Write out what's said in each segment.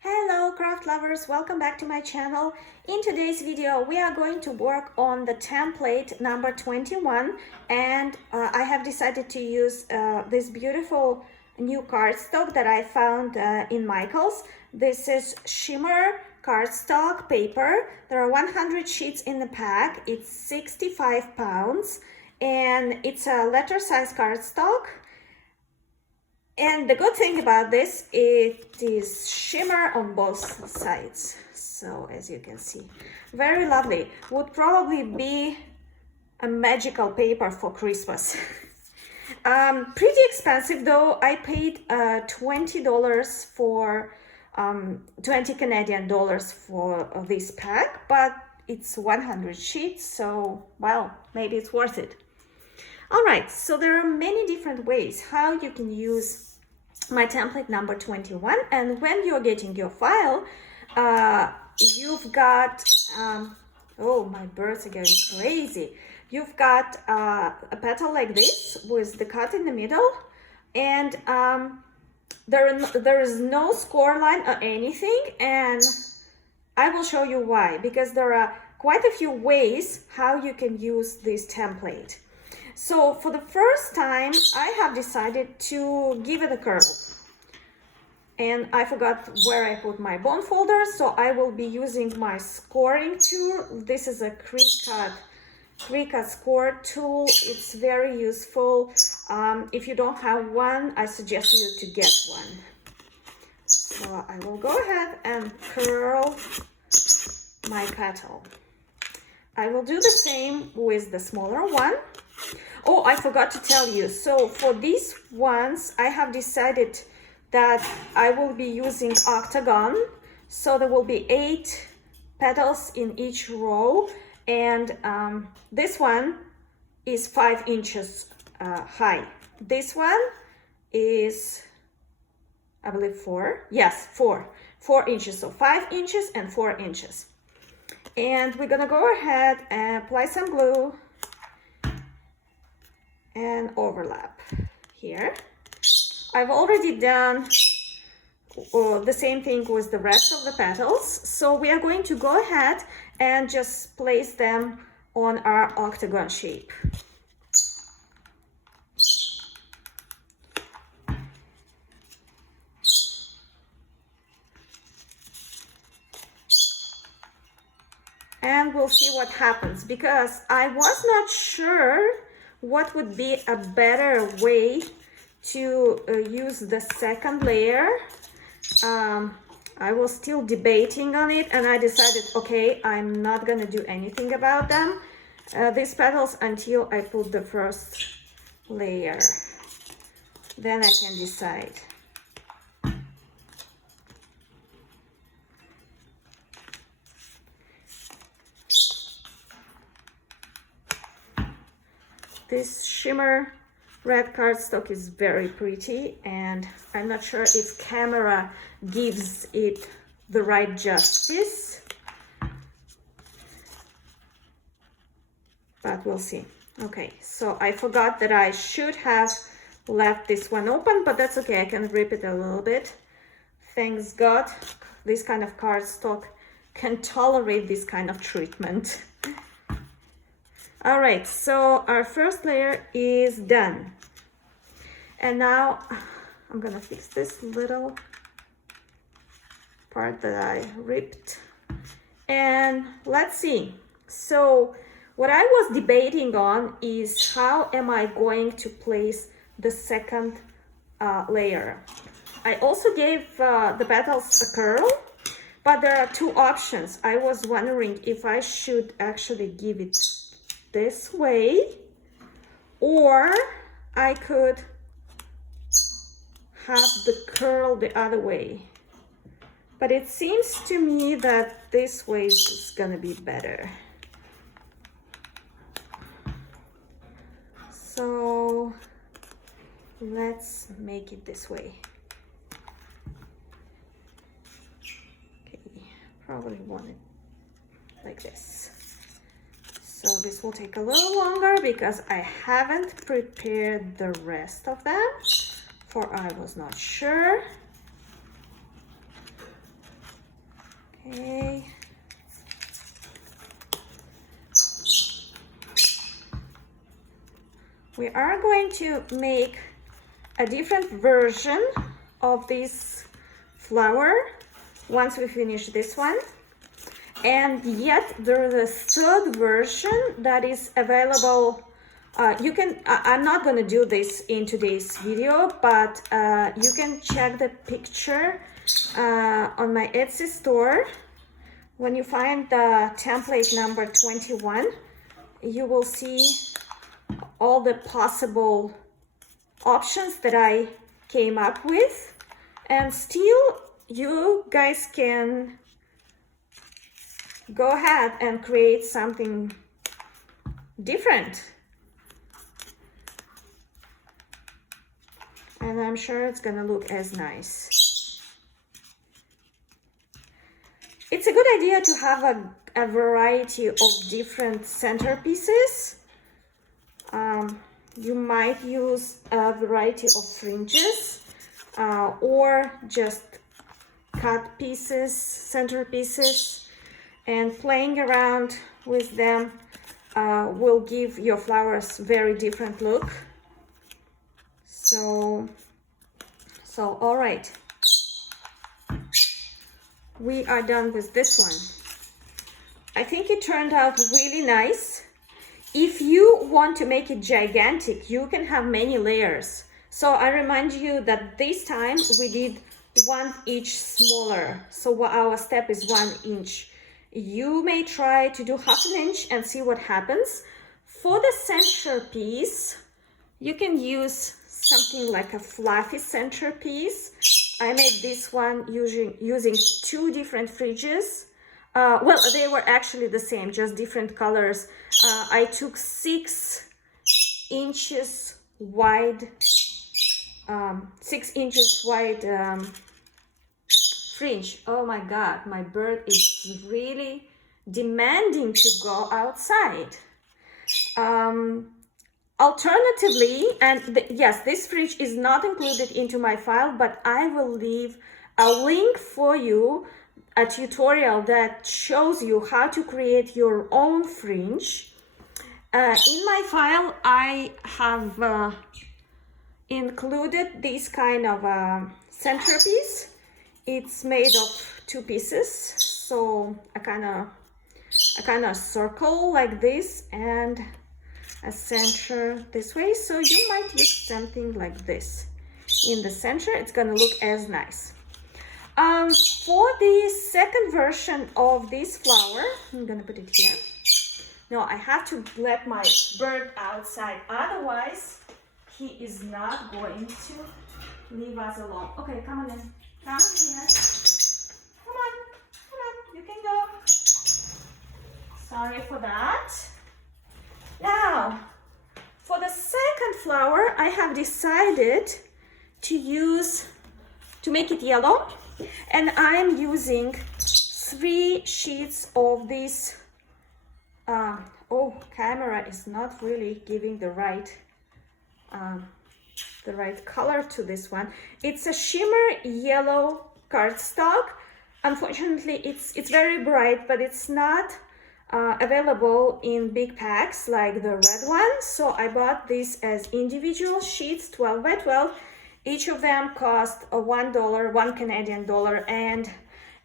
Hello craft lovers, welcome back to my channel. In today's video we are going to work on the template number 21 and I have decided to use this beautiful new cardstock that I found in Michael's. This is shimmer cardstock paper. There are 100 sheets in the pack. It's 65 pounds and it's a letter size cardstock. And the good thing about this, it is shimmer on both sides. So as you can see, very lovely. Would probably be a magical paper for Christmas. Pretty expensive though. I paid $20 for 20 Canadian dollars for this pack, but it's 100 sheets, so well, maybe it's worth it. All right, so there are many different ways how you can use my template number 21, and when you're getting your file, you've got, oh, my birds are getting crazy. You've got a petal like this with the cut in the middle, and there is no score line or anything, and I will show you why, because there are quite a few ways how you can use this template. So for the first time, I have decided to give it a curl. And I forgot where I put my bone folder, so I will be using my scoring tool. This is a Cricut score tool. It's very useful. If you don't have one, I suggest you to get one. So I will go ahead and curl my petal. I will do the same with the smaller one. Oh, I forgot to tell you. So for these ones, I have decided that I will be using octagon. So there will be 8 petals in each row. And this one is 5 inches high. This one is, I believe 4. Yes, 4 inches. So 5 inches and 4 inches. And we're gonna go ahead and apply some glue and overlap here. I've already done the same thing with the rest of the petals, so we are going to go ahead and just place them on our octagon shape. And we'll see what happens, because I was not sure what would be a better way to use the second layer. I was still debating on it, and I decided, okay, I'm not gonna do anything about them, these petals, until I put the first layer. Then I can decide. This shimmer red cardstock is very pretty, and I'm not sure if camera gives it the right justice, but we'll see. Okay, so I forgot that I should have left this one open, but that's okay. I can rip it a little bit. Thanks God, this kind of cardstock can tolerate this kind of treatment. All right, so our first layer is done. And now I'm gonna fix this little part that I ripped. And let's see. So what I was debating on is how am I going to place the second layer. I also gave the petals a curl, but there are 2 options. I was wondering if I should actually give it this way, or I could have the curl the other way. But it seems to me that this way is gonna be better. So let's make it this way. Okay, probably want it like this. So this will take a little longer because I haven't prepared the rest of them, for I was not sure. we are going to make a different version of this flower once we finish this one. And yet there is a third version that is available. I'm not going to do this in today's video, but you can check the picture on my Etsy store. When you find the template number 21, you will see all the possible options that I came up with, and still you guys can go ahead and create something different. And I'm sure it's gonna look as nice. It's a good idea to have a variety of different centerpieces. You might use a variety of fringes or just cut pieces, centerpieces, and playing around with them will give your flowers very different look. So all right, we are done with this one. I think it turned out really nice. If you want to make it gigantic, you can have many layers. So I remind you that this time we did 1 inch smaller. So our step is 1 inch. You may try to do 1/2 inch and see what happens. For the centerpiece, you can use something like a fluffy centerpiece. I made this one using 2 different fridges. Well, they were actually the same, just different colors. I took 6 inches wide, 6 inches wide fringe. Oh my God, my bird is really demanding to go outside. Alternatively, and yes, this fridge is not included into my file, but I will leave a link for you, a tutorial that shows you how to create your own fringe. In my file, I have included this kind of centerpiece. It's made of 2 pieces, so a kind of circle like this and a center this way. So you might use something like this in the center. It's gonna look as nice. For the second version of this flower, I'm gonna put it here. No, I have to let my bird outside, otherwise he is not going to leave us alone. Okay, come on in. Come here. Come on, you can go. Sorry for that. Now, for the second flower, I have decided to make it yellow, and I'm using 3 sheets of this. Oh, camera is not really giving the right color to this one. It's a shimmer yellow cardstock. Unfortunately, it's very bright, but it's not available in big packs like the red one. So I bought this as individual sheets, 12 by 12. Each of them cost $1, $1 Canadian, and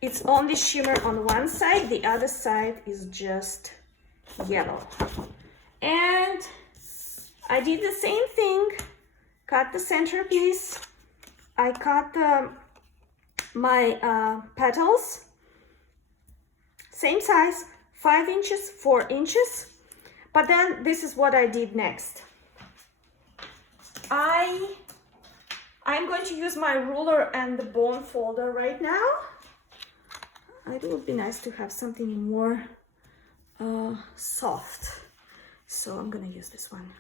it's only shimmer on one side. The other side is just yellow. And I did the same thing. Cut the centerpiece. I cut my petals, same size, 5 inches, 4 inches. But then this is what I did next. I'm going to use my ruler and the bone folder right now. It would be nice to have something more soft. So I'm gonna use this one.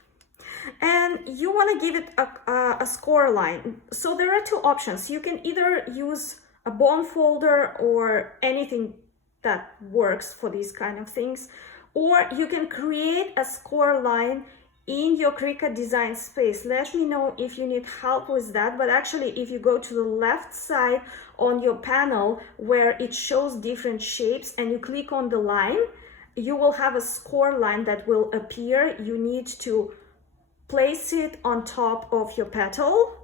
And you want to give it a score line. So there are 2 options. You can either use a bone folder or anything that works for these kind of things, or you can create a score line in your Cricut design space. Let me know if you need help with that. But actually, if you go to the left side on your panel where it shows different shapes and you click on the line, you will have a score line that will appear. You need to place it on top of your petal,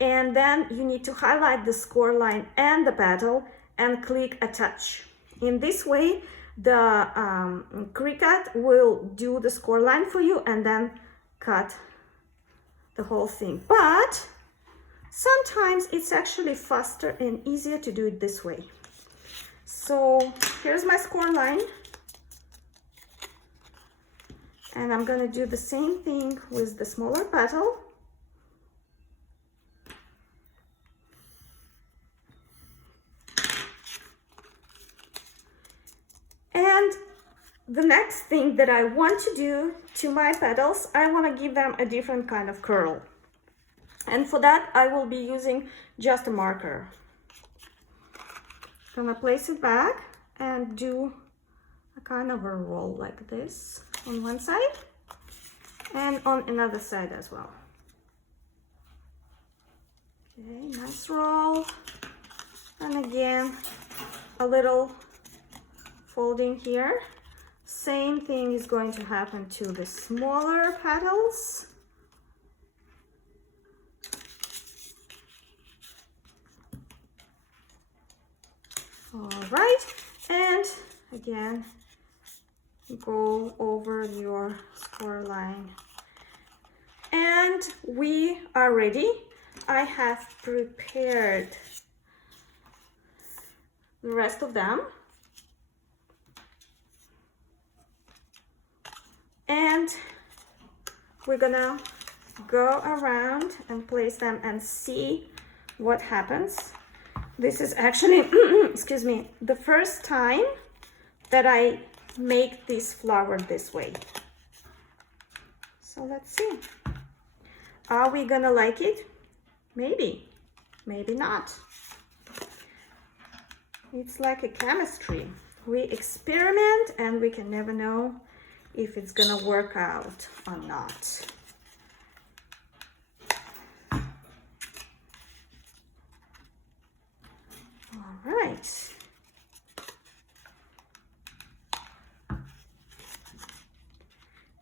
and then you need to highlight the score line and the petal and click attach. In this way, the Cricut will do the score line for you and then cut the whole thing. But sometimes it's actually faster and easier to do it this way. So here's my score line. And I'm gonna do the same thing with the smaller petal. And the next thing that I want to do to my petals, I want to give them a different kind of curl. And for that, I will be using just a marker. I'm gonna place it back and do a kind of a roll like this on one side and on another side as well. Okay, nice roll. And again, a little folding here. Same thing is going to happen to the smaller petals. All right, and again, go over your score line. And we are ready. I have prepared the rest of them. And we're gonna go around and place them and see what happens. This is actually, excuse me, the first time that I make this flower this way. So let's see. Are we gonna like it? Maybe, maybe not. It's like a chemistry. We experiment and we can never know if it's gonna work out or not. All right.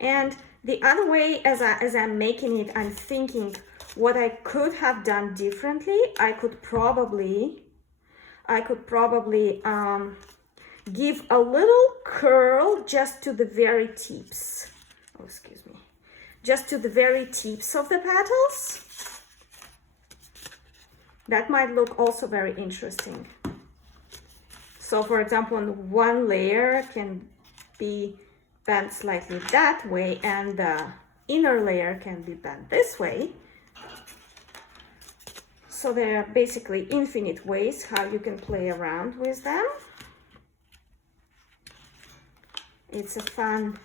And the other way, as I'm making it, I'm thinking what I could have done differently. I could probably give a little curl just to the very tips. Oh, excuse me. Just to the very tips of the petals. That might look also very interesting. So for example, on one layer can be bent slightly that way and the inner layer can be bent this way. So there are basically infinite ways how you can play around with them. It's a fun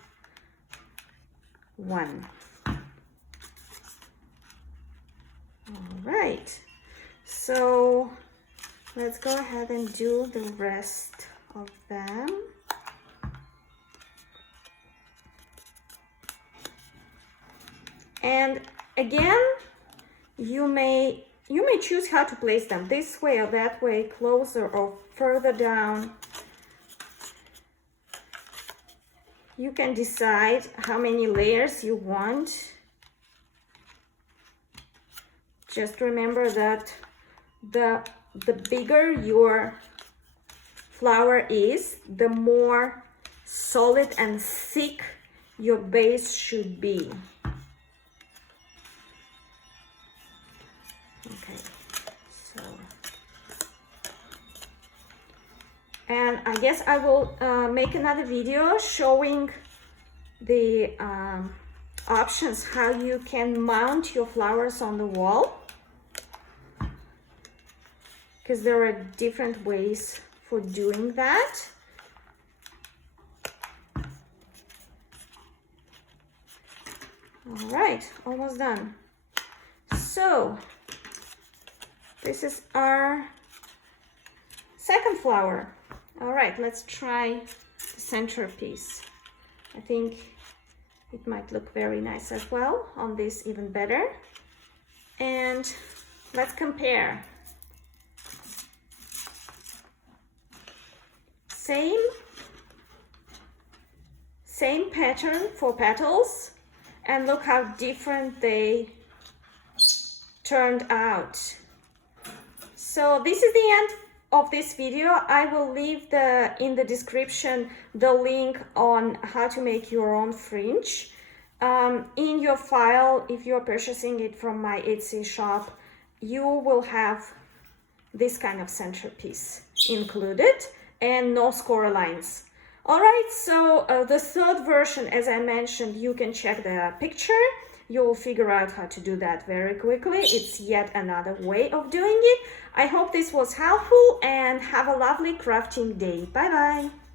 one. All right, so let's go ahead and do the rest of them. And again, you may choose how to place them, this way or that way, closer or further down. You can decide how many layers you want. Just remember that the bigger your flower is, the more solid and thick your base should be. Okay, so, and I guess I will make another video showing the options how you can mount your flowers on the wall, because there are different ways for doing that. All right, almost done. So this is our second flower. All right, let's try the centerpiece. I think it might look very nice as well on this, even better. And let's compare. Same pattern for petals and look how different they turned out. So this is the end of this video. I will leave in the description the link on how to make your own fringe. In your file, if you're purchasing it from my Etsy shop, you will have this kind of centerpiece included and no score lines. All right, so the third version, as I mentioned, you can check the picture. You will figure out how to do that very quickly. It's yet another way of doing it. I hope this was helpful and have a lovely crafting day. Bye bye.